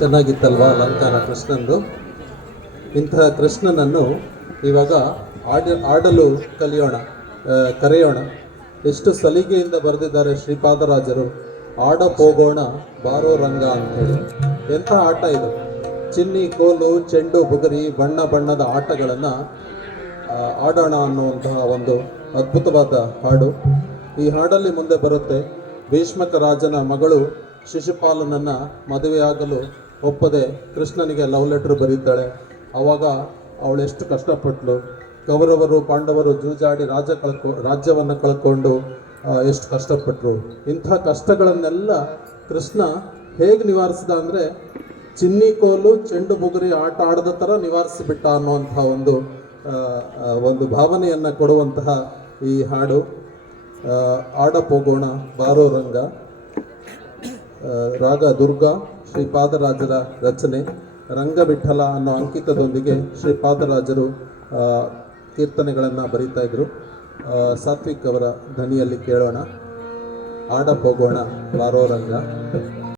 ಚೆನ್ನಾಗಿತ್ತಲ್ವಾ ಅಲಂಕಾರ ಕೃಷ್ಣಂದು. ಇಂತಹ ಕೃಷ್ಣನನ್ನು ಇವಾಗ ಆಡಲು ಕರೆಯೋಣ. ಎಷ್ಟು ಸಲಿಗೆಯಿಂದ ಬರೆದಿದ್ದಾರೆ ಶ್ರೀಪಾದರಾಜರು. ಆಡ ಹೋಗೋಣ ಬಾರೋ ರಂಗ ಅಂತೇಳಿ. ಎಂಥ ಆಟ ಇದು! ಚಿನ್ನಿ, ಕೋಲು, ಚೆಂಡು, ಬುಗುರಿ, ಬಣ್ಣ ಬಣ್ಣದ ಆಟಗಳನ್ನು ಆಡೋಣ ಅನ್ನುವಂತಹ ಒಂದು ಅದ್ಭುತವಾದ ಹಾಡು. ಈ ಹಾಡಲ್ಲಿ ಮುಂದೆ ಬರುತ್ತೆ, ಭೀಷ್ಮಕ ರಾಜನ ಮಗಳು ಶಿಶುಪಾಲನನ್ನು ಮದುವೆಯಾಗಲು ಒಪ್ಪದೆ ಕೃಷ್ಣನಿಗೆ ಲವ್ ಲೆಟರ್ ಬರೀತಾಳೆ. ಆವಾಗ ಅವಳೆಷ್ಟು ಕಷ್ಟಪಟ್ಟಳು. ಕೌರವರು ಪಾಂಡವರು ಜೂಜಾಡಿ ರಾಜ್ಯವನ್ನು ಕಳ್ಕೊಂಡು ಎಷ್ಟು ಕಷ್ಟಪಟ್ಟರು. ಇಂಥ ಕಷ್ಟಗಳನ್ನೆಲ್ಲ ಕೃಷ್ಣ ಹೇಗೆ ನಿವಾರಿಸಿದ ಅಂದರೆ, ಚಿನ್ನಿ ಕೋಲು ಚೆಂಡು ಬುಗುರಿ ಆಟ ಆಡದ ಥರ ನಿವಾರಿಸಿಬಿಟ್ಟ ಅನ್ನುವಂಥ ಒಂದು ಭಾವನೆಯನ್ನು ಕೊಡುವಂತಹ ಈ ಹಾಡು. ಆಡಪೋಗೋಣ ಬಾರೋ ರಂಗ, ರಾಗ ದುರ್ಗಾ, ಶ್ರೀಪಾದರಾಜರ ರಚನೆ. ರಂಗವಿಠಲ ಅನ್ನೋ ಅಂಕಿತದೊಂದಿಗೆ ಶ್ರೀಪಾದರಾಜರು ಕೀರ್ತನೆಗಳನ್ನು ಬರೀತಾ ಇದ್ರು. ಸಾತ್ವಿಕ್ ಅವರ ಧ್ವನಿಯಲ್ಲಿ ಕೇಳೋಣ, ಆಡಪೋಗೋಣ ಬಾರೋ ರಂಗ.